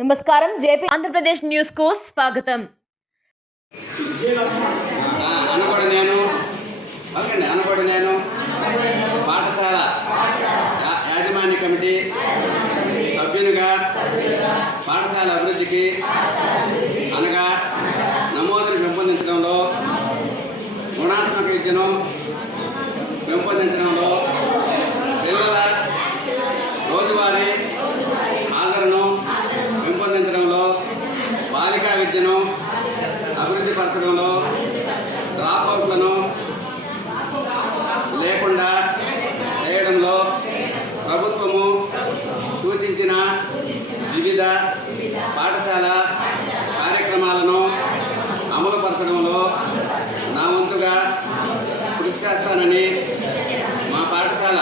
నమస్కారం. జేపీ ఆంధ్రప్రదేశ్ న్యూస్కు స్వాగతం. ఆ, నేను. ఓకేండి నేను. పాఠశాల యాజమాన్య కమిటీ సభ్యునిగా పాఠశాల అభివృద్ధికి అనగా నమోదును పెంపొందించడంలో గుణాత్మక విద్యను విద్యను అభివృద్ధి పరచడంలో డ్రాప్ అవుట్లను లేకుండా చేయడంలో ప్రభుత్వము సూచించిన వివిధ పాఠశాల కార్యక్రమాలను అమలుపరచడంలో నా వంతుగా కృషి చేస్తానని మా పాఠశాల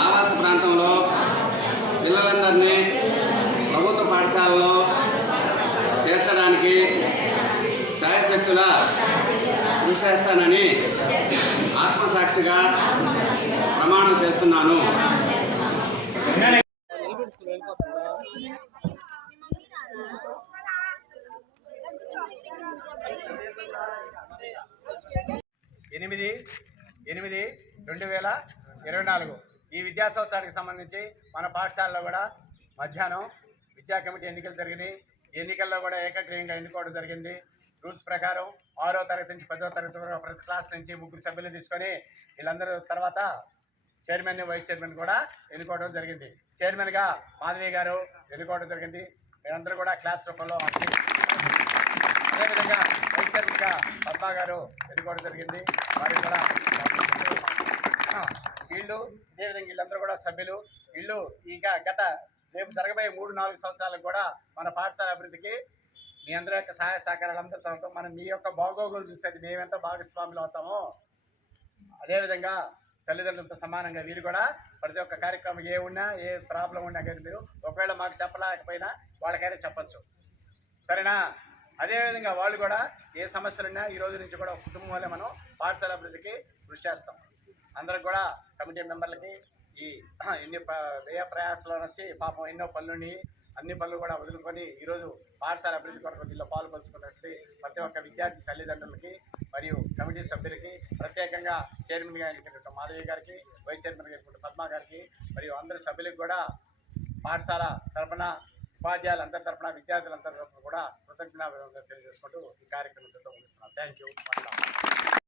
ఆవాస ప్రాంతంలో పిల్లలందరినీ ప్రభుత్వ పాఠశాలలో చేర్చడానికి సాయశక్తుల కృషి చేస్తానని ఆత్మసాక్షిగా ప్రమాణం చేస్తున్నాను. ఎనిమిది ఎనిమిది రెండు వేల ఇరవై నాలుగు. ఈ విద్యా సంవత్సరానికి సంబంధించి మన పాఠశాలలో కూడా మధ్యాహ్నం విద్యా కమిటీ ఎన్నికలు జరిగినాయి. ఎన్నికల్లో కూడా ఏకగ్రీయంగా ఎన్నుకోవడం జరిగింది. రూల్స్ ప్రకారం ఆరో తరగతి నుంచి పదో తరగతి వరకు ప్రతి క్లాస్ నుంచి ముగ్గురు సభ్యులు తీసుకొని వీళ్ళందరూ తర్వాత చైర్మన్ వైస్ చైర్మన్ కూడా ఎన్నుకోవడం జరిగింది. చైర్మన్గా మాధవి గారు ఎన్నుకోవడం జరిగింది. మీరందరూ కూడా క్లాస్ రూపంలో అదేవిధంగా వైస్ చైర్మన్గా పద్మా గారు ఎన్నుకోవడం జరిగింది. వారికి కూడా వీళ్ళు అదేవిధంగా వీళ్ళందరూ కూడా సభ్యులు. వీళ్ళు ఇంకా గత రేపు జరగబోయే మూడు నాలుగు సంవత్సరాలకు కూడా మన పాఠశాల అభివృద్ధికి మీ అందరి యొక్క సహాయ సహకారాలు అందరితో మనం మీ యొక్క బాగోగులు చూసేది మేమెంత భాగస్వాములు అవుతామో అదేవిధంగా తల్లిదండ్రులతో సమానంగా వీరు కూడా ప్రతి ఒక్క కార్యక్రమం ఏ ఉన్నా ఏ ప్రాబ్లం ఉన్నా కానీ మీరు ఒకవేళ మాకు చెప్పలేకపోయినా వాళ్ళకైనా చెప్పచ్చు. సరేనా? అదేవిధంగా వాళ్ళు కూడా ఏ సమస్యలున్నా ఈ రోజు నుంచి కూడా కుటుంబం వల్లే మనం పాఠశాల అభివృద్ధికి కృషి చేస్తాం. అందరికి కూడా కమిటీ మెంబర్లకి ఈ ఎన్ని వ్యయ ప్రయాసాలు వచ్చి పాపం ఎన్నో పనులని అన్ని పనులు కూడా వదులుకొని ఈరోజు పాఠశాల అభివృద్ధి కొరకు దీనిలో పాల్పంచుకున్నట్టు ప్రతి ఒక్క విద్యార్థి తల్లిదండ్రులకి మరియు కమిటీ సభ్యులకి ప్రత్యేకంగా చైర్మన్గా ఎన్నికైనటువంటి మాధవి గారికి వైస్ చైర్మన్గా ఎన్నుకుంటున్న పద్మ గారికి మరియు అందరి సభ్యులకు కూడా పాఠశాల తరఫున ఉపాధ్యాయులందరి తరపున విద్యార్థులందరి తరఫున కూడా కృతజ్ఞత తెలియజేసుకుంటూ ఈ కార్యక్రమం ముగిస్తున్నాను. Thank you